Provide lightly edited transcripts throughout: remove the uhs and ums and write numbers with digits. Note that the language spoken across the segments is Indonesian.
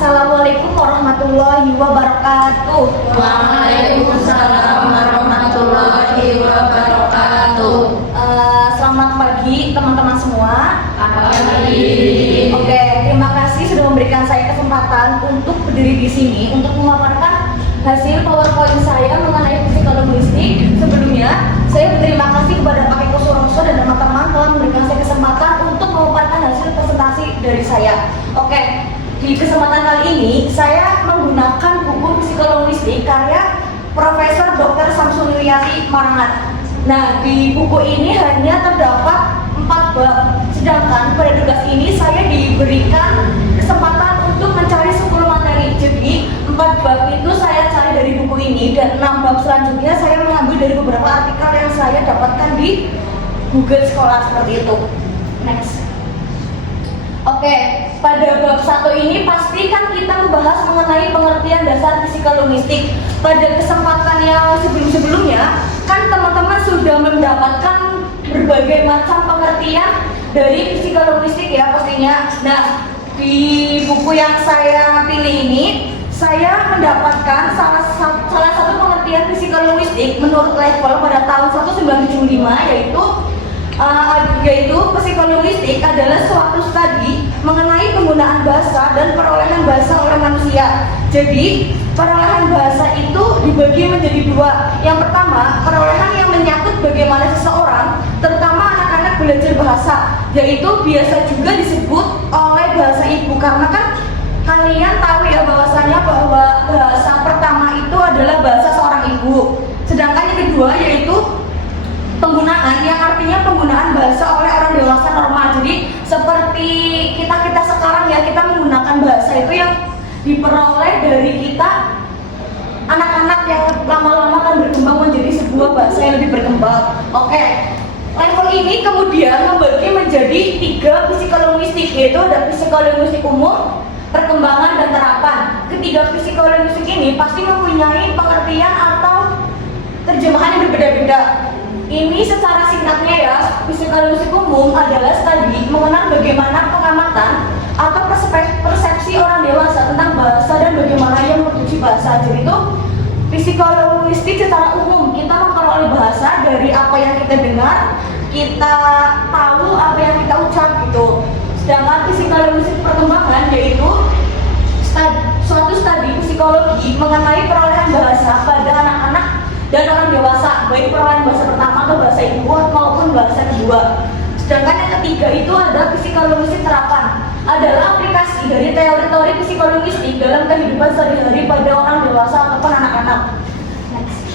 Assalamualaikum warahmatullahi wabarakatuh. Waalaikumsalam warahmatullahi wabarakatuh. Selamat pagi teman-teman semua. Pagi. Oke, terima kasih sudah memberikan saya kesempatan untuk berdiri di sini untuk memaparkan hasil PowerPoint saya mengenai psikolinguistik. Sebelumnya, saya berterima kasih kepada Pak Eko Suroso dan teman-teman telah memberikan saya kesempatan untuk memaparkan hasil presentasi dari saya. Oke, di kesempatan kali ini saya menggunakan buku psikolinguistik karya Profesor Dr. Samsunuryati Marangat. Nah, di buku ini hanya terdapat 4 bab, sedangkan pada tugas ini saya diberikan kesempatan untuk mencari 10 materi. Jadi 4 bab itu saya cari dari buku ini dan 6 bab selanjutnya saya mengambil dari beberapa artikel yang saya dapatkan di Google Scholar seperti itu. Next. Oke, pada bab 1 ini pasti kan kita membahas mengenai pengertian dasar psikolinguistik. Pada kesempatan yang sebelum-sebelumnya kan teman-teman sudah mendapatkan berbagai macam pengertian dari psikolinguistik ya pastinya. Nah, di buku yang saya pilih ini saya mendapatkan salah satu pengertian psikolinguistik menurut level pada tahun 1975 yaitu psikolinguistik adalah suatu studi mengenai penggunaan bahasa dan perolehan bahasa oleh manusia. Jadi perolehan bahasa itu dibagi menjadi 2. Yang pertama, perolehan yang menyangkut bagaimana seseorang, terutama anak-anak belajar bahasa, yaitu biasa juga disebut oleh bahasa ibu. Karena kan kalian tahu ya bahwasanya bahwa bahasa pertama itu adalah bahasa seorang ibu. Sedangkan yang kedua yaitu penggunaan, yang artinya penggunaan bahasa oleh orang dewasa normal. Jadi seperti kita sekarang ya, kita menggunakan bahasa itu yang diperoleh dari kita anak-anak yang lama-lama akan berkembang menjadi sebuah bahasa yang lebih berkembang. Oke, level ini kemudian membagi menjadi 3 psikolinguistik, yaitu ada psikolinguistik umum, perkembangan, dan terapan. Ketiga psikolinguistik ini pasti mempunyai pengertian atau terjemahan yang berbeda-beda. Ini secara singkatnya ya, psikolinguistik umum adalah studi mengenal bagaimana pengamatan atau persepsi orang dewasa tentang bahasa dan bagaimana ia memproduksi bahasa. Jadi itu psikolinguistik secara umum, kita memperoleh bahasa dari apa yang kita dengar, kita tahu apa yang kita ucap gitu. Sedangkan psikolinguistik perkembangan yaitu suatu studi psikologi mengenai perolehan bahasa pada anak-anak dan orang dewasa, baik perolehan bahasa pertama atau bahasa ibu maupun bahasa kedua. Sedangkan yang ketiga itu ada psikolinguistik terapan, adalah aplikasi dari teori-teori psikolinguistik dalam kehidupan sehari-hari pada orang dewasa ataupun anak-anak. Next.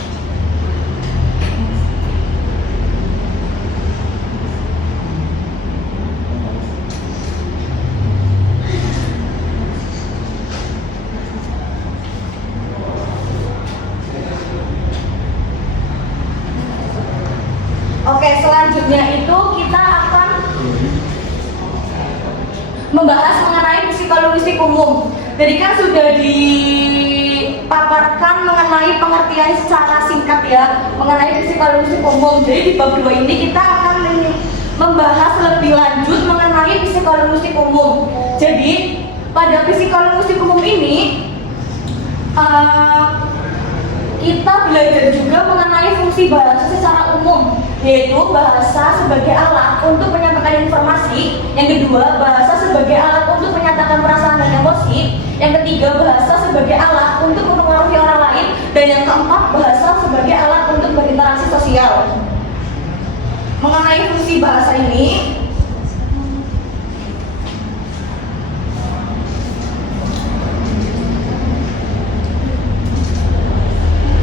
Oke, selanjutnya itu kita akan membahas mengenai psikolinguistik umum. Jadi kan sudah dipaparkan mengenai pengertian secara singkat ya mengenai psikolinguistik umum. Jadi di bab 2 ini kita akan membahas lebih lanjut mengenai psikolinguistik umum. Jadi pada psikolinguistik umum ini kita belajar juga mengenai fungsi bahasa secara umum, yaitu bahasa sebagai alat untuk menyampaikan informasi. Yang kedua, bahasa sebagai alat untuk menyatakan perasaan dan emosi. Yang ketiga, bahasa sebagai alat untuk mempengaruhi orang lain. Dan yang keempat, bahasa sebagai alat untuk berinteraksi sosial. Mengenai fungsi bahasa ini,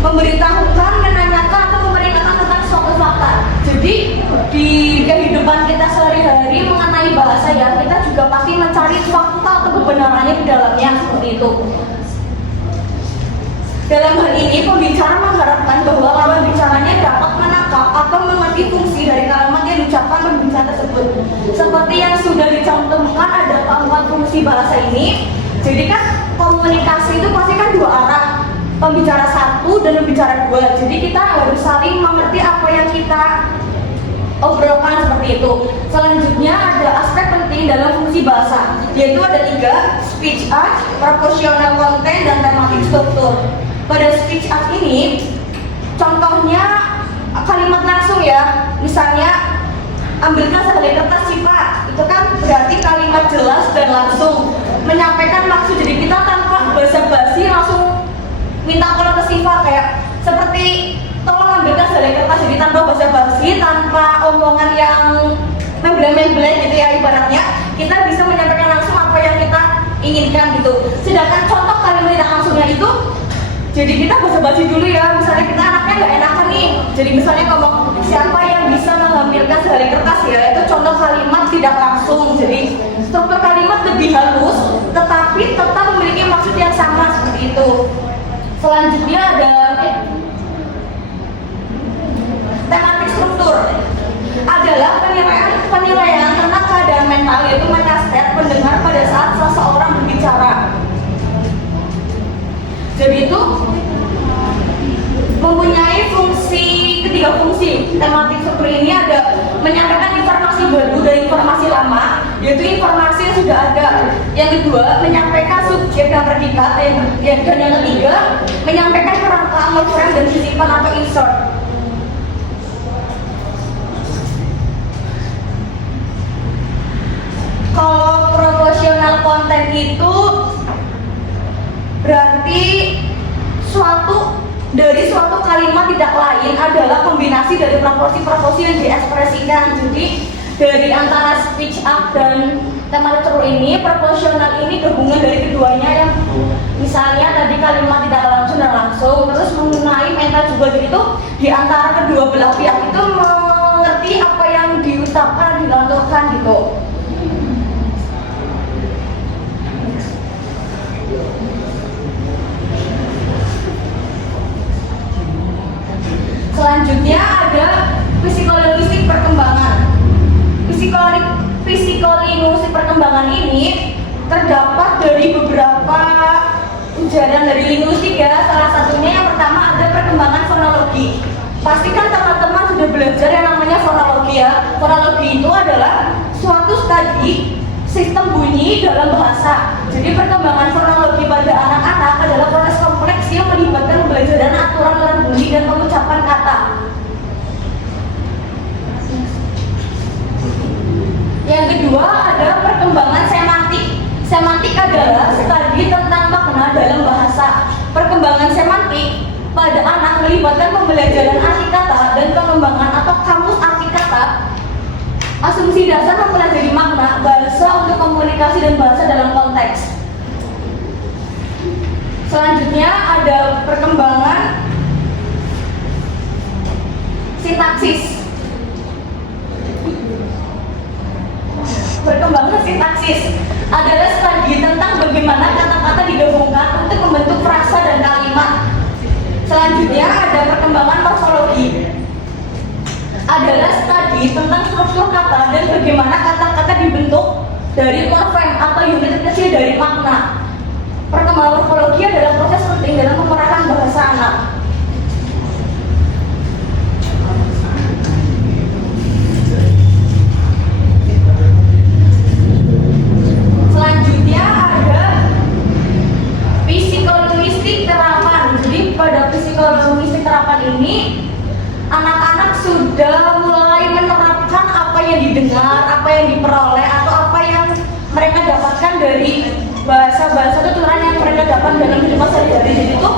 memberitahukan, menanyakan, atau memperingatkan tentang suatu fakta. Jadi di kehidupan kita sehari-hari mengenai bahasa ya, kita juga pasti mencari fakta atau kebenarannya di dalamnya seperti itu. Dalam hal ini pembicara mengharapkan bahwa lawan bicaranya dapat menangkap atau mengerti fungsi dari kalimat yang diucapkan pembicara tersebut. Seperti yang sudah dicantumkan ada 4 fungsi bahasa ini. Jadi kan komunikasi itu pasti kan 2 arah, pembicara 1 dan pembicara 2. Jadi kita harus saling mengerti apa yang kita obrolkan seperti itu. Selanjutnya ada aspek penting dalam fungsi bahasa, yaitu ada 3, speech art, proportional content, dan thematic struktur. Pada speech art ini, contohnya kalimat langsung ya, misalnya ambilkan sehelai kertas sih Pak, itu kan berarti kalimat jelas dan langsung menyampaikan maksud. Jadi kita tanpa basa-basi langsung minta tolong ke Siva, kayak seperti tolong ambilkan sehelai kertas. Jadi tanpa basa-basi, tanpa omongan yang membleng-membleng gitu ya, ibaratnya kita bisa menyampaikan langsung apa yang kita inginkan gitu. Sedangkan contoh kalimat tidak langsungnya itu, jadi kita basa-basi dulu ya, misalnya kita anaknya nggak enakan nih, jadi misalnya ngomong siapa yang bisa mengambilkan sehelai kertas ya, itu contoh kalimat tidak langsung. Jadi struktur kalimat lebih halus tetapi tetap memiliki maksud yang sama seperti itu. Selanjutnya ada tematik struktur, adalah penilaian tentang keadaan mental, yaitu menastet pendengar pada saat seseorang berbicara. Jadi itu mempunyai ketiga fungsi. Tematik struktur ini ada menyampaikan informasi baru dan informasi lama, yaitu informasi yang sudah ada. Yang kedua, menyampaikan subjek dan predikat, dan yang ketiga, menyampaikan kerangka, frame, dan sisipan atau insert. Kalau proportional content itu berarti dari suatu kalimat tidak lain adalah kombinasi dari proporsi-proporsi yang diekspresikan. Jadi dari antara speech art dan tematik struktur ini, proporsional ini gabungan dari keduanya, yang misalnya tadi kalimat tidak langsung dan langsung, terus mengenai mental juga. Jadi itu di antara kedua belah pihak itu mengerti apa yang diucapkan, dilanturkan gitu. Selanjutnya ada psikolinguistik perkembangan. Psikolinguistik perkembangan ini terdapat dari beberapa ujaran dari linguistik ya. Salah satunya yang pertama ada perkembangan fonologi. Pastikan teman-teman sudah belajar yang namanya fonologi ya. Fonologi itu adalah suatu studi sistem bunyi dalam bahasa. Jadi perkembangan fonologi pada anak-anak adalah proses kompleks yang melibatkan pembelajaran aturan bunyi dan pengucapan kata. Yang kedua ada perkembangan semantik. Semantik adalah studi tentang makna dalam bahasa. Perkembangan semantik pada anak melibatkan pembelajaran arti kata dan pengembangan atau kamus arti kata. Asumsi dasar mempelajari makna, bahasa untuk komunikasi dan bahasa dalam konteks. Selanjutnya ada perkembangan sintaksis. Perkembangan sintaksis adalah studi tentang bagaimana kata-kata digabungkan untuk membentuk frasa dan kalimat. Selanjutnya ada perkembangan morfologi, adalah studi tentang struktur kata dan bagaimana kata-kata dibentuk dari morfem atau unit kecil dari makna. Perkembangan morfologi adalah proses penting dalam pemerahan bahasa anak. Selanjutnya ada psikolinguistik terapan. Jadi pada psikolinguistik terapan ini anak-anak sudah mulai menerapkan apa yang didengar, apa yang diperoleh, atau apa yang mereka dapatkan dari bahasa-bahasa tuturan yang mereka dapat dalam kehidupan sehari-hari. Jadi itu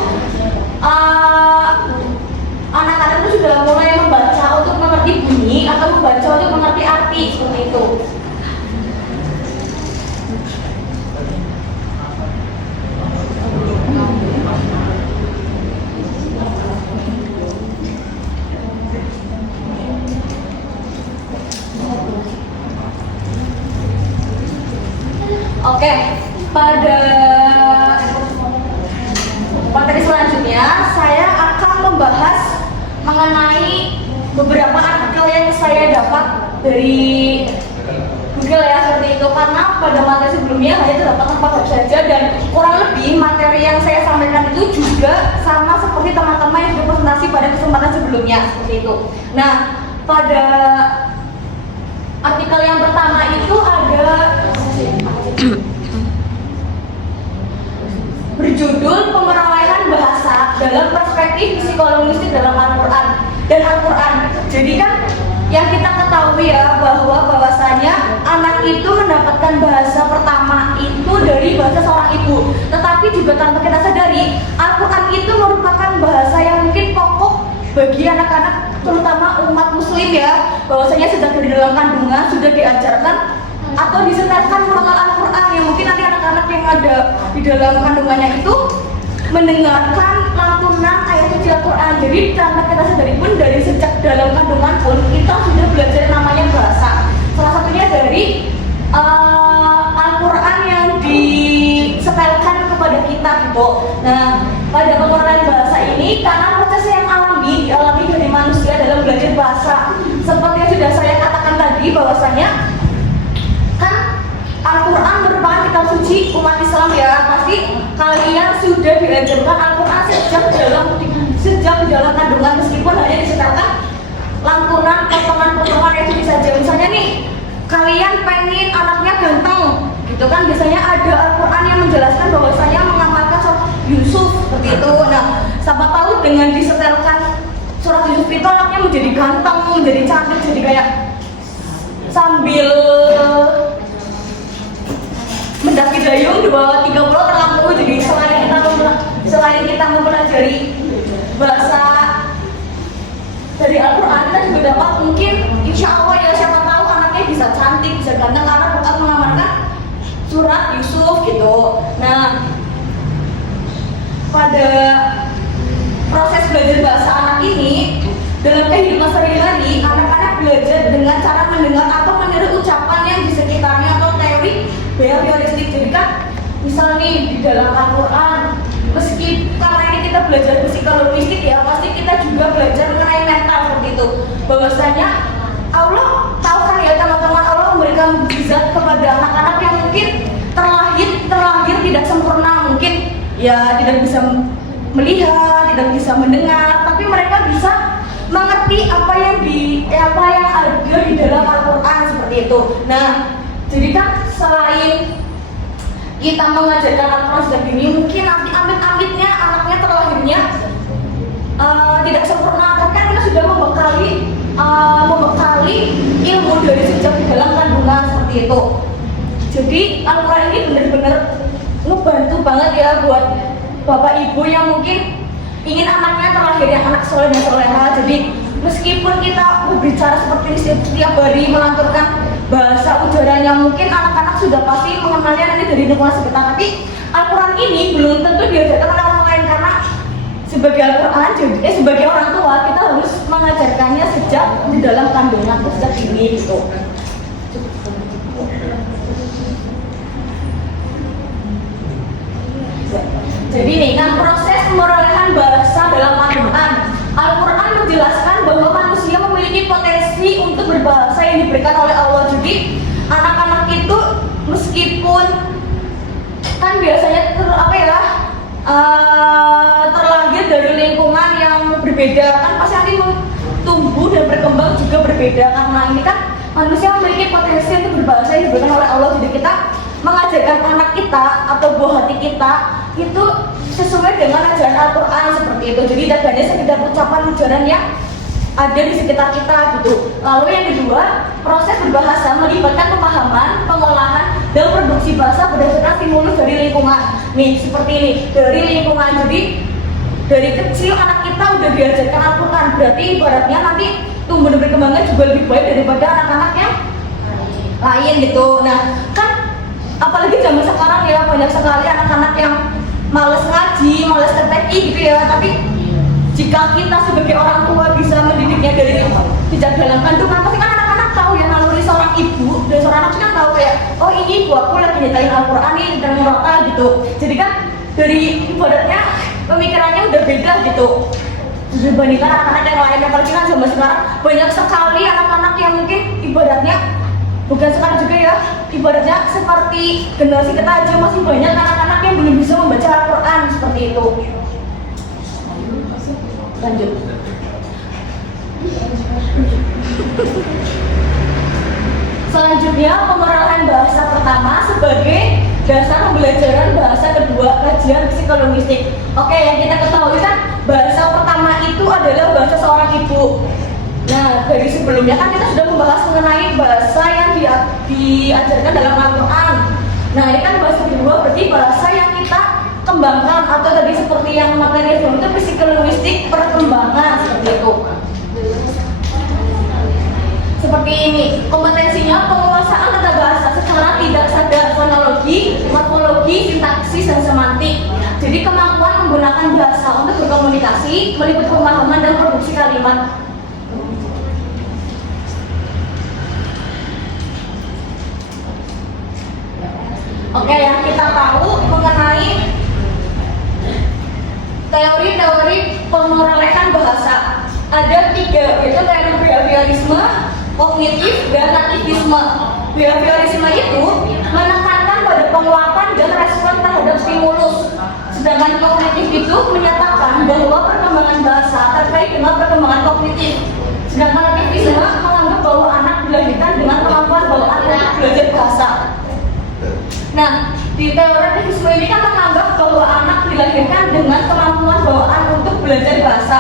anak-anak itu sudah mulai membaca untuk mengerti bunyi atau membaca untuk mengerti arti, seperti itu. Oke, pada materi selanjutnya saya akan membahas mengenai beberapa artikel yang saya dapat dari Google ya, seperti itu. Karena pada materi sebelumnya hanya terdapat 4 hal saja, dan kurang lebih materi yang saya sampaikan itu juga sama seperti teman-teman yang sudah presentasi pada kesempatan sebelumnya, seperti itu. Nah, pada Artikel yang pertama itu ada berjudul Pemerolehan Bahasa dalam Perspektif Psikolinguistik dalam Al-Quran dan Al-Quran. Jadi kan yang kita ketahui ya bahwasanya anak itu mendapatkan bahasa pertama itu dari bahasa seorang ibu. Tetapi juga tanpa kita sadari, Al-Quran itu merupakan bahasa yang mungkin pokok bagi anak-anak, terutama umat muslim ya, bahwasanya sudah dari dalam kandungan sudah diajarkan atau disetelkan murotal Al-Quran yang mungkin nanti anak-anak yang ada di dalam kandungannya itu mendengarkan lantunan ayat suci Al-Quran. Jadi tanpa kita sadari pun dari sejak dalam kandungan pun kita sudah belajar namanya bahasa. Salah satunya dari Al-Quran yang disetelkan kepada kita gitu. Nah, pada pengenalan bahasa ini karena proses yang dialami dari manusia dalam belajar bahasa. Seperti yang sudah saya katakan tadi bahwasanya kan Al-Quran merupakan kitab suci umat Islam ya. Pasti kalian sudah diajarkan Al-Quran sejak di dalam kandungan, meskipun hanya disetelkan lantunan potongan-potongan yang itu saja. Misalnya nih, kalian pengen anaknya ganteng gitu kan, biasanya ada Al-Quran yang menjelaskan bahwasanya mengamalkan surat Yusuf seperti itu. Nah, siapa tahu dengan disetelkan surat Yusuf itu anaknya menjadi ganteng, menjadi cantik, jadi kayak sambil mendaki dayung di bawah 30 terlampu. Jadi selain kita mempelajari bahasa dari Al-Quran, kita juga dapat mungkin insya Allah ya, siapa tahu anaknya bisa cantik, bisa ganteng karena bukan mengamalkan surat Yusuf gitu. Nah, pada proses belajar bahasa anak ini dalam kehidupan sehari-hari, anak-anak belajar dengan cara mendengar atau meniru ucapan yang di sekitarnya atau teori behavioristik. Jadi kan misal nih di dalam Al-Quran, meski karena ini kita belajar psikologistik ya, pasti kita juga belajar mengenai mental seperti itu. Bahwasanya Allah tahu kan ya teman-teman, Allah memberikan mukjizat kepada anak-anak yang mungkin terlahir tidak sempurna, mungkin ya tidak bisa melihat, tidak bisa mendengar, tapi mereka bisa mengerti apa yang ada di dalam Al-Quran seperti itu. Nah, jadi kan selain kita mengajarkan Al-Quran sejak dini, mungkin nanti amit-amitnya anaknya terlahirnya tidak sempurna, tapi kan kita sudah membekali ilmu dari sejak di dalam kandungan seperti itu. Jadi Al-Quran ini benar-benar ngebantu banget ya buat bapak ibu yang mungkin ingin anaknya terlahir yang anak soleh dan soleha. Jadi meskipun kita berbicara seperti ini setiap hari melanturkan bahasa ujaran yang mungkin anak-anak sudah pasti mengenalnya nanti dari lingkungan sekitar, tapi Al-Quran ini belum tentu diajarkan oleh orang lain, karena sebagai Al-Quran, sebagai orang tua kita harus mengajarkannya sejak di dalam kandungan, sejak dini gitu. Jadi nih kan proses pemerolehan bahasa dalam Al-Quran. Al-Quran menjelaskan bahwa manusia memiliki potensi untuk berbahasa yang diberikan oleh Allah. Jadi anak-anak itu meskipun kan biasanya terlahir dari lingkungan yang berbeda, kan pasti nanti tumbuh dan berkembang juga berbeda. Karena ini kan manusia memiliki potensi untuk berbahasa yang diberikan oleh Allah. Jadi kita mengajarkan anak kita atau buah hati kita itu sesuai dengan ajaran Al-Quran seperti itu. Jadi tidak hanya sekedar ucapan-ucapan yang ada di sekitar kita gitu. Lalu yang kedua, proses berbahasa melibatkan pemahaman, pengolahan, dan produksi bahasa berdasarkan stimulus dari lingkungan. Nih seperti ini, dari lingkungan. Jadi dari kecil anak kita udah diajarkan Al-Quran, berarti ibaratnya nanti tumbuh dan berkembangnya juga lebih baik daripada anak-anak yang lain gitu. Nah kan apalagi zaman sekarang ya, banyak sekali anak-anak yang males ngaji, males TPI gitu ya. Tapi jika kita sebagai orang tua bisa mendidiknya dari sejak dalam kandungan, pasti kan anak-anak tahu ya, naluri seorang ibu dan seorang anak kan tahu ya, oh ini ibu aku lagi nyetelin Al-Quran nih dan murotal gitu. Jadi kan dari ibaratnya pemikirannya udah beda gitu dibandingkan anak-anak yang lain. Apalagi kan zaman sekarang banyak sekali anak-anak yang mungkin ibaratnya bukan sekarang juga ya, ibaratnya seperti generasi kita aja masih banyak anak-anak yang belum bisa membaca Al-Quran seperti itu. Lanjut. Selanjutnya, pemerahan bahasa pertama sebagai dasar pembelajaran bahasa kedua kajian psikolinguistik. Oke, yang kita ketahui kan bahasa pertama itu adalah bahasa seorang ibu. Nah, dari sebelumnya kan kita sudah membahas mengenai bahasa yang diajarkan dalam Al-Quran. Nah, ini kan bahasa kedua, berarti bahasa yang kita kembangkan, atau tadi seperti yang materi sebelum itu psikolinguistik perkembangan, seperti itu. Seperti ini, kompetensinya penguasaan tata bahasa secara tidak sadar, fonologi, morfologi, sintaksis, dan semantik. Jadi kemampuan menggunakan bahasa untuk berkomunikasi, meliputi pemahaman dan produksi kalimat. Oke, yang kita tahu mengenai teori-teori pemrolehan bahasa ada 3, yaitu teori behaviorisme, kognitif, dan aktivisme. Behaviorisme itu menekankan pada penguapan dan respon terhadap stimulus, sedangkan kognitif itu menyatakan bahwa perkembangan bahasa terkait dengan perkembangan kognitif, sedangkan aktivisme menganggap bahwa anak dilahirkan dengan kemampuan bawaan untuk belajar bahasa. Nah, di teori aktivisme ini kan menganggap bahwa anak dilahirkan dengan kemampuan bawaan untuk belajar bahasa.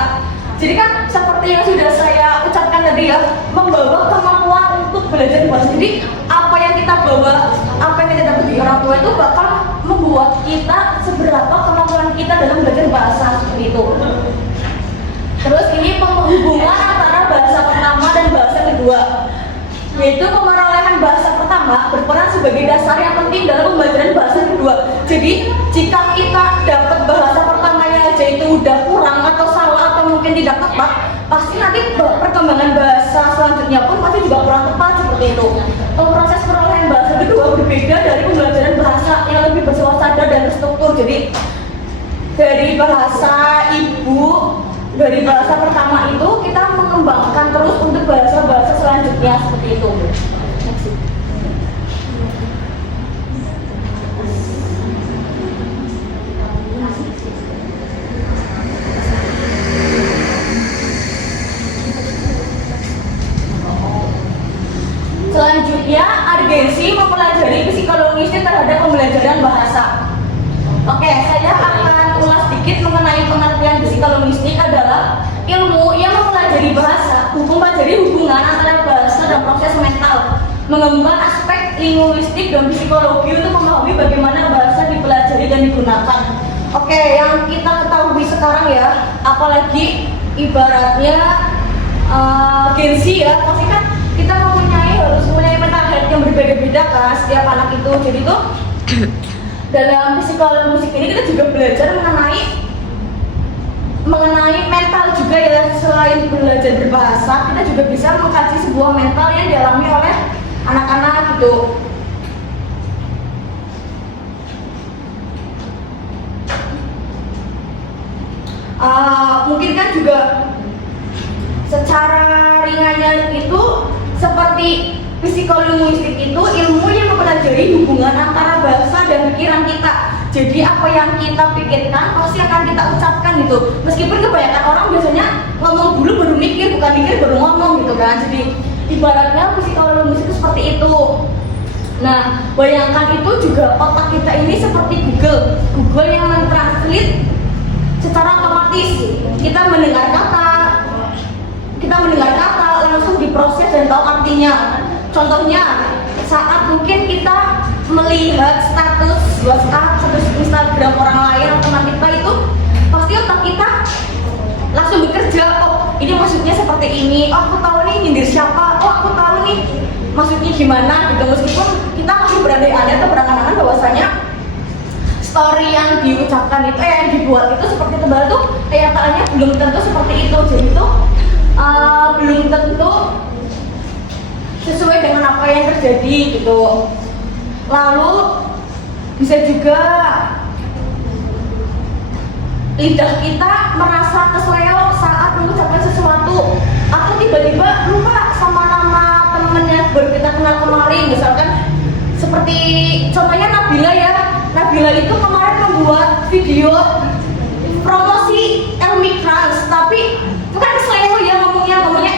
Jadi kan seperti yang sudah saya ucapkan tadi ya, membawa kemampuan untuk belajar bahasa. Jadi apa yang kita bawa, apa yang kita dapat di orang tua itu bakal membuat kita seberapa kemampuan kita dalam belajar bahasa, seperti itu. Terus ini penghubungan antara bahasa pertama dan bahasa kedua, yaitu pemerolehan bahasa pertama berperan sebagai dasar yang penting dalam pembelajaran bahasa kedua. Jadi jika kita dapat bahasa pertamanya aja itu udah kurang atau salah atau mungkin tidak tepat, pasti nanti perkembangan bahasa selanjutnya pun pasti juga kurang tepat, seperti itu. Proses perolehan bahasa kedua berbeda dari pembelajaran bahasa yang lebih bersuasana dan terstruktur. Jadi dari bahasa ibu, dari bahasa pertama itu kita mengembangkan terus untuk bahasa-bahasa selanjutnya, seperti itu. Selanjutnya, urgensi mempelajari psikologisnya terhadap pembelajaran bahasa. Oke, saya akan ulas sedikit mengenai pengertian psikologistik adalah ilmu yang mempelajari bahasa, mempelajari hubungan antara bahasa dan proses mental, mengembangkan aspek linguistik dan psikologi untuk memahami bagaimana bahasa dipelajari dan digunakan. Oke, yang kita ketahui sekarang ya, apalagi ibaratnya gensi ya, pasti kan kita harus mempunyai mental health yang berbeda-beda kan setiap anak itu. Jadi tuh dalam psikologi musik ini kita juga belajar mengenai mental juga ya. Selain belajar berbahasa, kita juga bisa mengkaji sebuah mental yang dialami oleh anak-anak gitu. Mungkin kan juga secara ringannya itu seperti psikolinguistik itu ilmu yang mempelajari hubungan antara bahasa dan pikiran kita. Jadi apa yang kita pikirkan pasti akan kita ucapkan gitu. Meskipun kebanyakan orang biasanya ngomong dulu baru mikir, bukan mikir baru ngomong gitu kan. Jadi ibaratnya psikolinguistik itu seperti itu. Nah, bayangkan itu juga otak kita ini seperti Google yang mentranslate secara otomatis. Kita mendengar kata langsung diproses dan tahu artinya. Contohnya saat mungkin kita melihat status WhatsApp, status Instagram orang lain atau teman kita, itu pasti otak kita langsung bekerja. Oh, ini maksudnya seperti ini. Oh, aku tahu nih nyindir siapa. Oh, aku tahu nih maksudnya gimana gitu. Meskipun kita masih berandai-andai atau berangan-angan bahwasanya story yang diucapkan itu, yang dibuat itu seperti tebal tuh kenyataannya belum tentu seperti itu. Jadi itu belum tentu sesuai dengan apa yang terjadi gitu. Lalu bisa juga lidah kita merasa keseleo saat mengucapkan sesuatu, atau tiba-tiba lupa sama nama temen yang baru kita kenal kemarin. Misalkan seperti contohnya Nabila ya. Nabila itu kemarin membuat video promosi Elmikrans, tapi bukan keseleo ya ngomongnya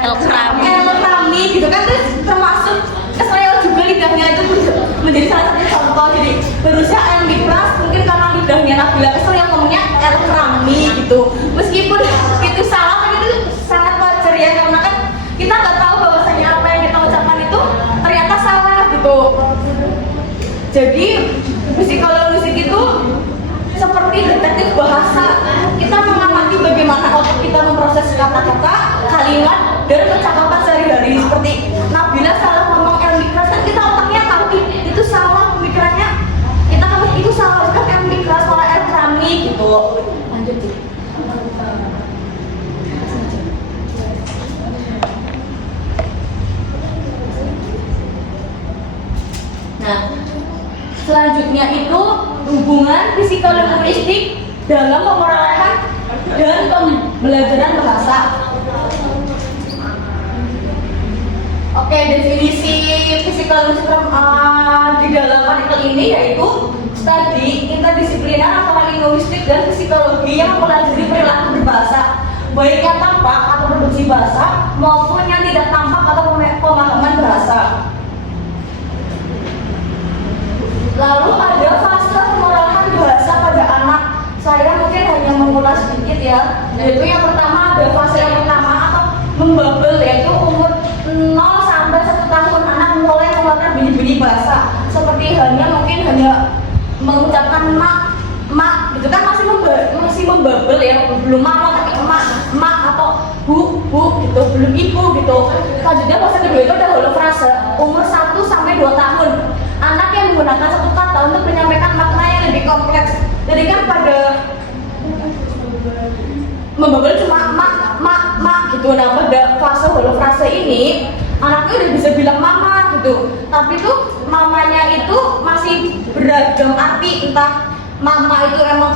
El Krami gitu kan, terus termasuk kesleo juga lidahnya itu menjadi salah satu contoh. Jadi harusnya yang keras mungkin karena lidahnya Nabila kesleo ngomongnya el krami gitu, meskipun itu salah tapi itu sangat wajar ya, karena kan kita nggak tahu bahwasanya apa yang kita ucapkan itu ternyata salah gitu. Jadi psikologi itu seperti detektif bahasa, kita mengamati bagaimana otak kita memproses kata-kata, kalimat, dan percakapan sehari-hari. Seperti Nabila salah ngomong keras kan kita otaknya tahu itu salah pemikirannya, kita kan itu salah kan keras malah krami gitu. Lanjut sih. Nah, selanjutnya itu hubungan psikolinguistik dalam pemerolehan dan pembelajaran bahasa. Oke, definisi psikolinguistik di dalam artikel ini yaitu studi interdisipliner antara linguistik dan psikologi yang mempelajari perilaku berbahasa, baik yang tampak atau produksi bahasa maupun yang tidak tampak atau pemahaman bahasa. Lalu ada fase pemerahan bahasa pada anak. Saya mungkin hanya mengulas sedikit ya. Yaitu yang pertama ada fase yang pertama atau membabel, yaitu umur 0 sampai 1 tahun anak mulai mengeluarkan bunyi-bunyi bahasa. Seperti halnya mungkin hanya mengucapkan mak gitu kan, masih membabel ya, belum mama tapi emak atau bu gitu, belum ibu gitu. Selanjutnya fase kedua itu ada holofrase umur 1 sampai 2 tahun. Anak yang menggunakan satu kata untuk menyampaikan makna yang lebih kompleks. Jadi kan pada membabel cuma mak gitu. Nah, pada fase holofrase ini anaknya udah bisa bilang mama gitu. Tapi tuh mamanya itu masih beragam arti, entah mama itu emang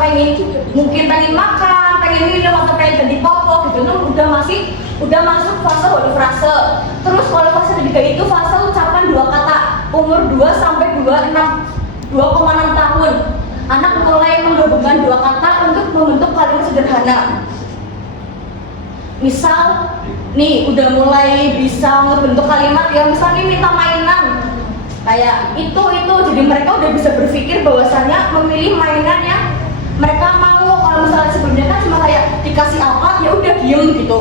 mungkin pengen makan, pengen minum atau pengen jadi popok gitu. Nah, udah masuk fase holofrase. Terus holofrase ketiga itu fase ucapan 2 kata umur 2 sampai 2,6 tahun. Anak mulai menggabungkan 2 kata untuk membentuk kalimat sederhana. Misal nih udah mulai bisa membentuk kalimat ya, misalnya minta mainan kayak itu, jadi mereka udah bisa berpikir bahwasanya memilih mainan yang mereka mau. Kalau misalnya sebelumnya kan cuma kayak dikasih apa ya udah diem gitu.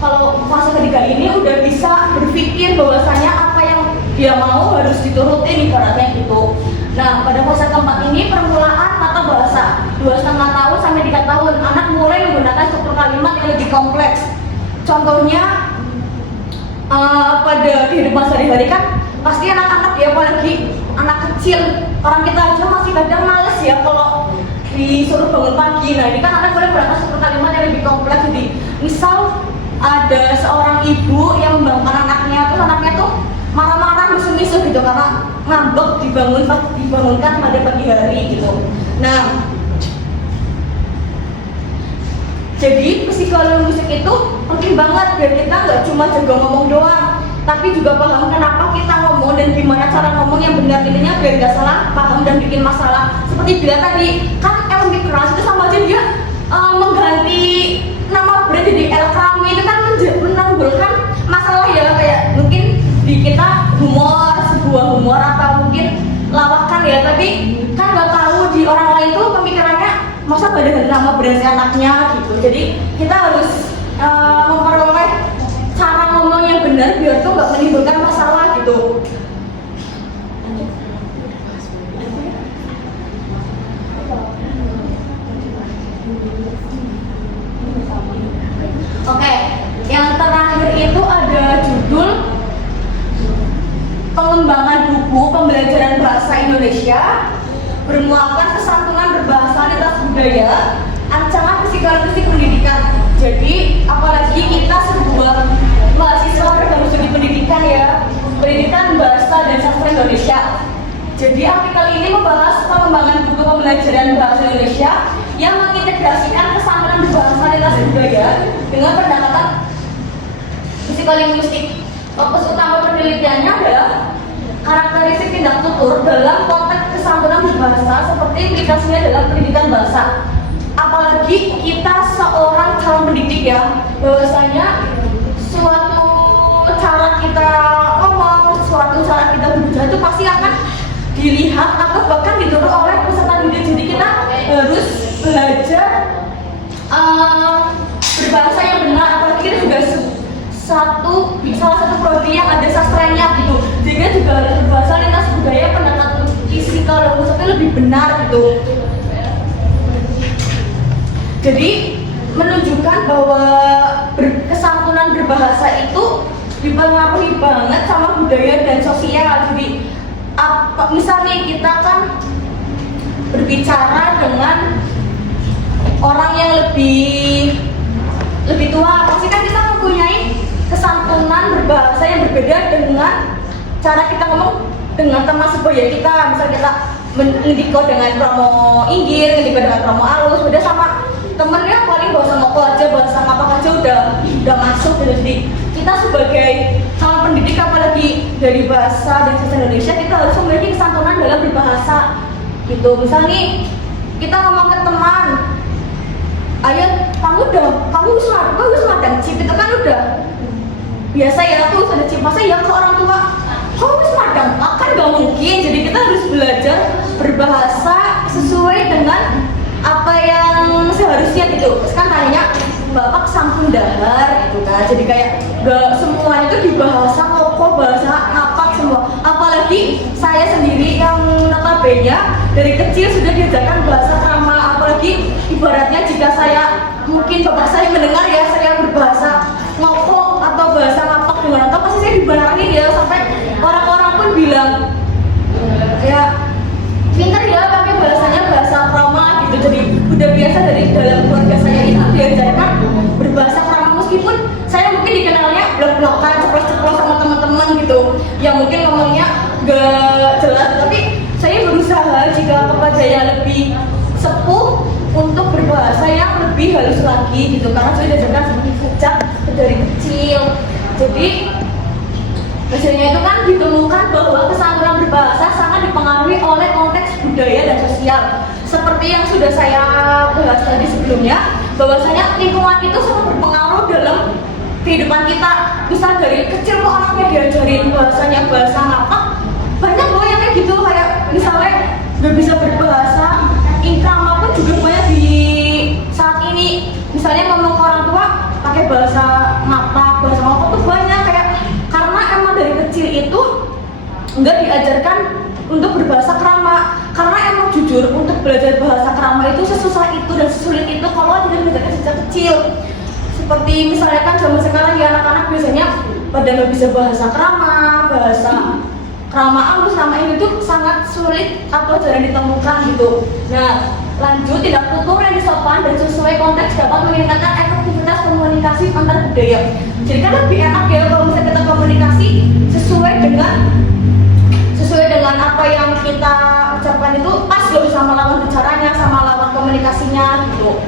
Kalau fase ketiga ini udah bisa berpikir bahwasanya apa yang dia mau harus diturutin ibaratnya gitu. Nah, pada fase keempat ini permulaan tata bahasa 2,5 tahun sampai 3 tahun anak mulai menggunakan struktur kalimat yang lebih kompleks. Contohnya pada kehidupan sehari-hari kan pasti anak-anak ya, apalagi anak kecil, orang kita aja masih kadang males ya kalau disuruh bangun pagi. Nah, ini kan anak boleh menggunakan struktur kalimat yang lebih kompleks. Jadi misal ada seorang ibu yang membangunkan anaknya, terus anaknya tuh marah-marah, misu-misu gitu karena ngambek dibangunkan pada pagi hari gitu. Nah, jadi psikologi itu penting banget biar kita nggak cuma jago ngomong doang, tapi juga paham kenapa kita ngomong dan gimana cara ngomong yang benar, intinya biar nggak salah paham dan bikin masalah. Seperti bila tadi kan El keras itu sama aja dia mengganti nama brand jadi El Krami, itu kan menimbulkan masalah ya, kayak mungkin di kita sebuah humor atau mungkin lawakan ya, tapi kan nggak tahu di orang lain tuh pemikirannya masa pada ganti nama brand anaknya gitu. Jadi kita harus memperoleh cara ngomong yang benar biar tuh nggak menimbulkan masalah gitu. Oke, yang terakhir itu ada judul pengembangan buku pembelajaran bahasa Indonesia bermuatan kesantunan berbahasa lintas budaya, ancaman psikologi pendidikan. Jadi apalagi kita sebuah mahasiswa bergabung studi pendidikan ya, pendidikan bahasa dan sastra Indonesia. Jadi artikel ini membahas pengembangan buku pembelajaran bahasa Indonesia yang mengintegrasikan kesantunan berbahasa lintas budaya dengan pendekatan psikolinguistik. Fokus utama penelitiannya adalah karakteristik tindak tutur dalam konteks kesantunan berbahasa seperti implikasinya dalam pendidikan bahasa. Apalagi kita seorang calon pendidik ya, bahwasanya suatu cara kita ngomong sesuatu, cara kita berbicara itu pasti akan dilihat atau bahkan ditiru oleh peserta didik. Jadi kita harus belajar berbahasa yang benar, apalagi kita juga salah satu prodi yang ada sastranya gitu. Jadi kita juga harus berbahasa lintas budaya, pendekatan psikologi itu lebih benar gitu. Jadi menunjukkan bahwa kesantunan berbahasa itu dipengaruhi banget sama budaya dan sosial. Jadi misalnya kita kan berbicara dengan orang yang lebih tua, pasti kan kita mempunyai kesantunan berbahasa yang berbeda dengan cara kita ngomong dengan teman sebaya kita. Misalnya kita ngediko dengan promo inggir, ngediko dengan promo alus, beda sama temennya paling bahasa ngoko aja, bahasa apa aja udah masuk gitu. Jadi kita sebagai calon pendidik, apalagi dari bahasa dan sastra Indonesia, kita harus memiliki kesantunan dalam berbahasa gitu. Misalnya kita ngomong ke teman, ayo kamu wis madang cip, itu kan udah biasa ya, tuh ada cip. Masa ya ke orang tua kamu wis madang, kan gak mungkin. Jadi kita harus belajar berbahasa sesuai dengan apa yang seharusnya gitu. Terus kan tanya bapak sampun dahar gitu kan, jadi kayak gak semuanya itu di bahasa ngoko, bahasa ngapak semua. Apalagi saya sendiri yang notabene dari kecil sudah diajarkan bahasa krama. Apalagi ibaratnya jika mungkin bapak saya mendengar ya saya berbahasa ngoko atau bahasa ngapak dengan atau pasti saya dibarahin ya, sampai orang-orang pun bilang ya pintar ya pakai bahasanya bahasa krama gitu. Jadi udah biasa dari dalam keluarga saya itu diajarkan berbahasa krama, meskipun saya mungkin dikenalnya blok-blokan, ceplos-ceplos sama teman-teman gitu yang mungkin ngomongnya gak jelas, tapi saya berusaha jika kepada yang lebih sepuh untuk berbahasa yang lebih halus lagi gitu, karena saya diajarkan sejak dari kecil. Jadi hasilnya itu kan ditemukan bahwa kesantunan berbahasa sangat dipengaruhi oleh konteks budaya dan sosial. Seperti yang sudah saya bahas tadi sebelumnya, bahwasanya lingkungan itu sangat berpengaruh dalam kehidupan kita. Misal dari kecil kok anaknya diajarin bahasanya bahasa apa, banyak loh yang kayak gitu, kayak misalnya gak bisa berbahasa inkrama pun juga banyak di saat ini. Misalnya ngomong ke orang tua pakai bahasa ngapak, bahasa ngapa tuh banyak, kayak karena emang dari kecil itu nggak diajarkan untuk berbahasa krama. Karena emang jujur untuk belajar bahasa krama itu sesusah itu dan sesulit itu kalau tidak diajarkan sejak kecil. Seperti misalnya kan zaman sekarang ya anak-anak biasanya pada nggak bisa bahasa krama, bahasa krama alus sama ini tuh sangat sulit atau jarang ditemukan gitu. Nah, lanjut, tidak tutur yang disopan dan sesuai konteks dapat meningkatkan efektivitas komunikasi antar budaya. Jadi kan lebih enak ya kalau misalnya kita komunikasi sesuai dengan apa yang kita ucapkan itu pas loh sama lawan bicaranya, sama lawan komunikasinya gitu.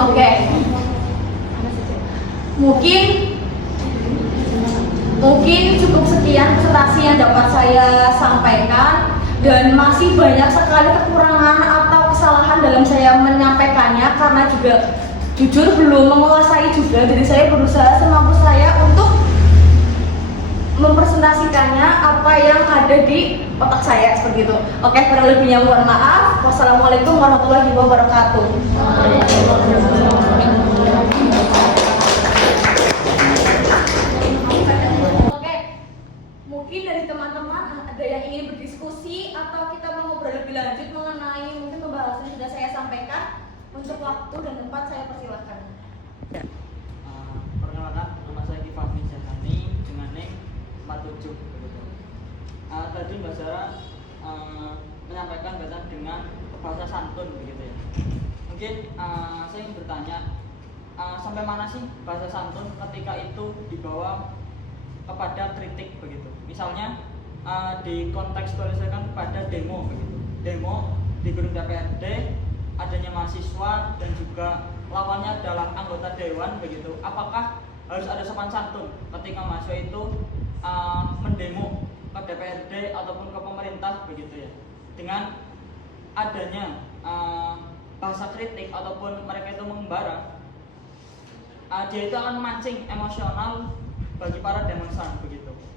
Oke. Mungkin cukup sekian presentasi yang dapat saya sampaikan, dan masih banyak sekali kekurangan atau kesalahan dalam saya menyampaikannya karena juga jujur belum menguasai juga. Jadi saya berusaha semampu saya untuk mempresentasikannya apa yang ada di otak saya seperti itu. Oke, kurang lebihnya mohon maaf. Wassalamualaikum warahmatullahi wabarakatuh. Oke, mungkin dari teman-teman ada yang ingin berdiskusi atau kita mau ngobrol lebih lanjut mengenai mungkin pembahasan yang sudah saya sampaikan. Untuk waktu dan tempat saya persilahkan. Perkenalkan, nama saya Kifafin Jatani dengan NIM 47. Tadi Mbak Zara menyampaikan kaitan dengan bahasa santun begitu ya. Mungkin saya ingin bertanya, sampai mana sih bahasa santun ketika itu dibawa kepada kritik begitu? Misalnya dikontekstualisasikan pada demo begitu. Demo di gedung DPRD, adanya mahasiswa dan juga lawannya adalah anggota dewan begitu. Apakah harus ada sopan santun ketika mahasiswa itu mendemo ke DPRD ataupun ke pemerintah begitu ya? dengan adanya bahasa kritik ataupun mereka itu mengembara, dia itu akan memancing emosional bagi para demonstran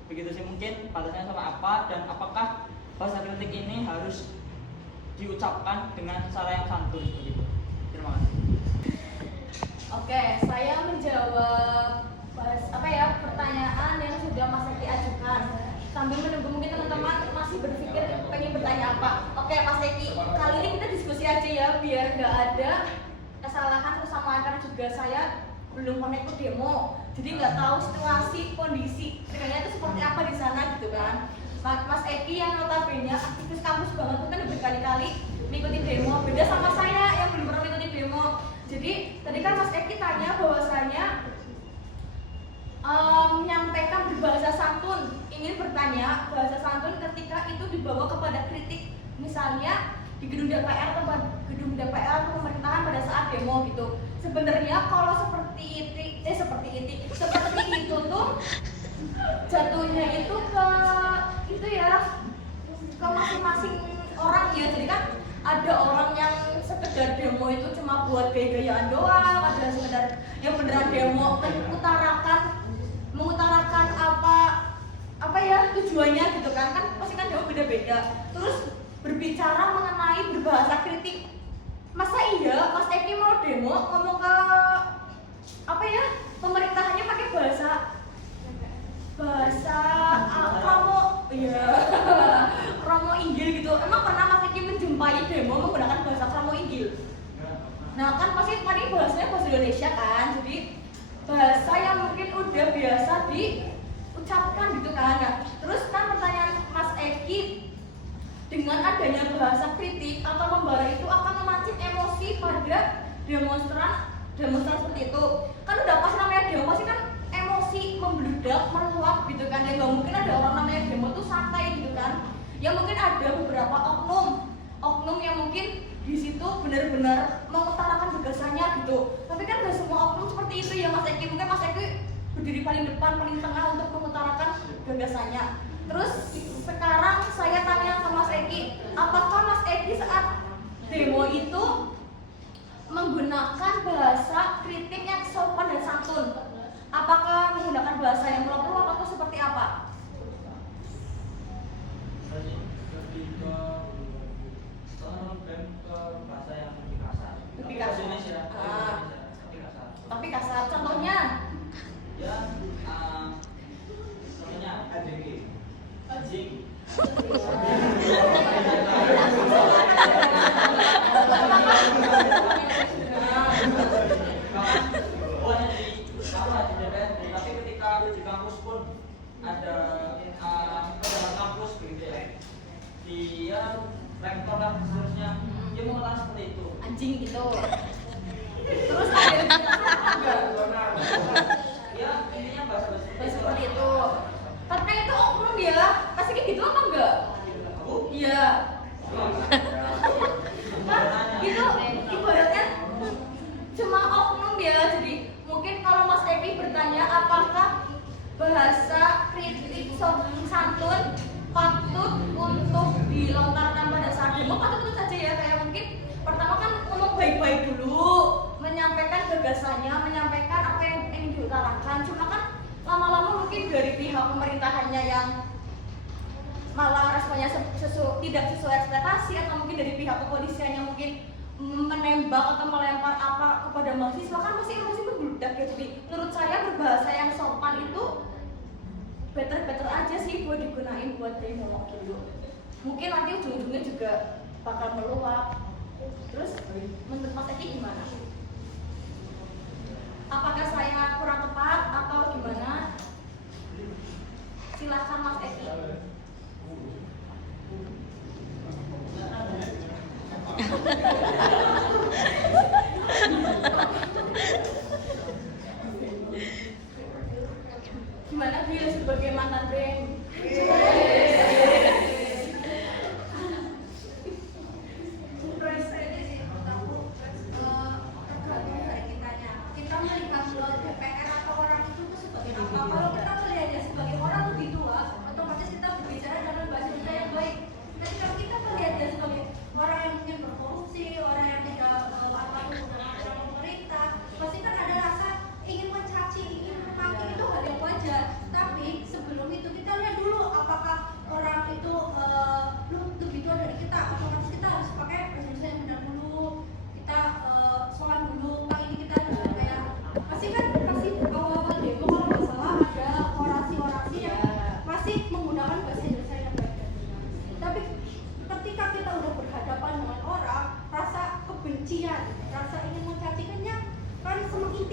begitu sih mungkin batasnya sama apa, dan apakah bahasa kritik ini harus diucapkan dengan cara yang santun begitu. Terima kasih. Oke, saya menjawab pertanyaan yang sudah Mas Eki ajukan. Sambil menunggu mungkin teman-teman masih berpikir pengen bertanya apa. Oke, Mas Eki, kali ini kita diskusi aja ya biar nggak ada kesalahan kesamaan, karena juga saya belum pernah ikut demo, jadi nggak tahu situasi kondisi sebenarnya itu seperti apa di sana gitu kan. Mas Eki yang notabene aktivis kampus banget itu kan udah berkali-kali mengikuti demo, beda sama saya yang belum pernah mengikuti demo. Jadi tadi kan Mas Eki tanya bahwasanya menyampaikan berbahasa santun, ingin bertanya bahasa santun ketika itu dibawa kepada kritik, misalnya di gedung DPR atau pemerintahan pada saat demo gitu. Sebenarnya kalau seperti itu tuh jatuhnya itu ke masing-masing orang ya. Jadi kan ada orang yang sekedar demo itu cuma buat gaya-gayaan doang, ada sekedar yang beneran demo mengutarakan apa ya tujuannya gitu kan pasti kan demo beda-beda. Terus berbicara mengenai berbahasa kritik, masa iya Mas Eki mau demo ngomong ke pemerintahannya pakai bahasa Romo Inggil gitu? Emang pernah Mas Eki menjumpai demo menggunakan bahasa Romo Inggil? Nah kan pasti bahasanya bahasa Indonesia kan, jadi bahasa yang mungkin udah biasa diucapkan gitu kan. Nah, terus kan pertanyaan Mas Eki, dengan adanya bahasa kritik atau membara itu akan memancing emosi pada demonstran seperti itu. Kan udah pas namanya demo pasti kan emosi membludak, meluap gitu kan. Ya nggak mungkin ada orang namanya demo tuh santai gitu kan. Ya mungkin ada beberapa oknum yang mungkin di situ benar-benar mengutarakan gagasannya gitu. Tapi kan nggak semua oknum seperti itu ya Mas Eki. Mungkin Mas Eki berdiri paling depan, paling tengah untuk mengutarakan gagasannya. Terus sekarang saya tanya ke Mas Eki, apakah Mas Eki saat demo itu menggunakan bahasa kritik yang sopan dan santun? Apakah menggunakan bahasa yang meluap-luap atau seperti apa? Bahasa yang lebih kasar. Lebih kasar. Indonesia. Tapi kasar. Contohnya? Ya, contohnya anjing. Tapi ketika di kampus pun ada pejabat kampus begitu ya, dia rektor dan seterusnya, dia mengatakan seperti itu. Anjing gitu. Terus ada ya intinya bahasa seperti itu. Karena itu oknum ya, pasti kayak gitu apa enggak? Iya. Kan gitu ibaratnya cuma oknum ya. Jadi mungkin kalau Mas Eki bertanya apakah bahasa kritik santun patut untuk dilontarkan pada saat demo, patut saja ya. Kayak mungkin pertama kan ngomong baik-baik dulu, menyampaikan gagasannya, menyampaikan apa yang ingin diutarakan. Cuma kan lama-lama mungkin dari pihak pemerintahannya yang malah responnya tidak sesuai ekspektasi, atau mungkin dari pihak kepolisian yang mungkin menembak atau melempar apa kepada mahasiswa, kan pasti emosi berbludak ya. Jadi menurut saya berbahasa yang sopan itu better aja sih buat digunain buat demo gitu. Mungkin nanti ujung-ujungnya juga bakal meluap. Terus menurut Mas Eki gimana? Apakah saya kurang tepat atau gimana? Silakan Mas Eki. Gimana dia sebagai mantan BEM?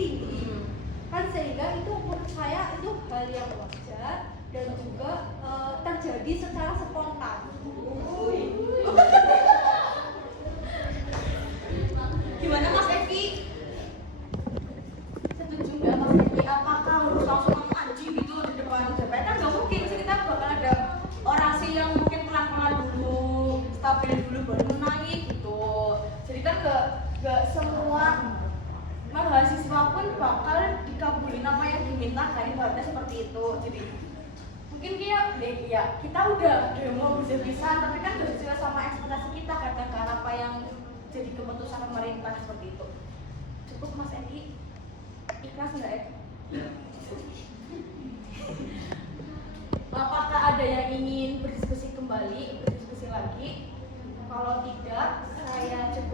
tinggi. Kan sehingga itu menurut saya itu hal yang wajar dan juga terjadi secara spontan. Gimana Mas Eki? Setuju nggak Mas Eki? Apakah harus langsung anjing gitu di depan DPR? Kan nggak mungkin, sih kita bakal ada orasi yang mungkin pelan-pelan dulu, stabil dulu baru naik gitu. Jadi kan nggak semua mahasiswa pun bakal dikabulin apa yang diminta, kan ibaratnya seperti itu. Jadi mungkin kita udah demo bisa-bisan, tapi kan udah sesuai sama ekspektasi kita kan apa yang jadi keputusan pemerintah seperti itu. Cukup Mas Edi, ikhlas nggak ya? Apakah ada yang ingin berdiskusi kembali, berdiskusi lagi? Kalau tidak, saya cukup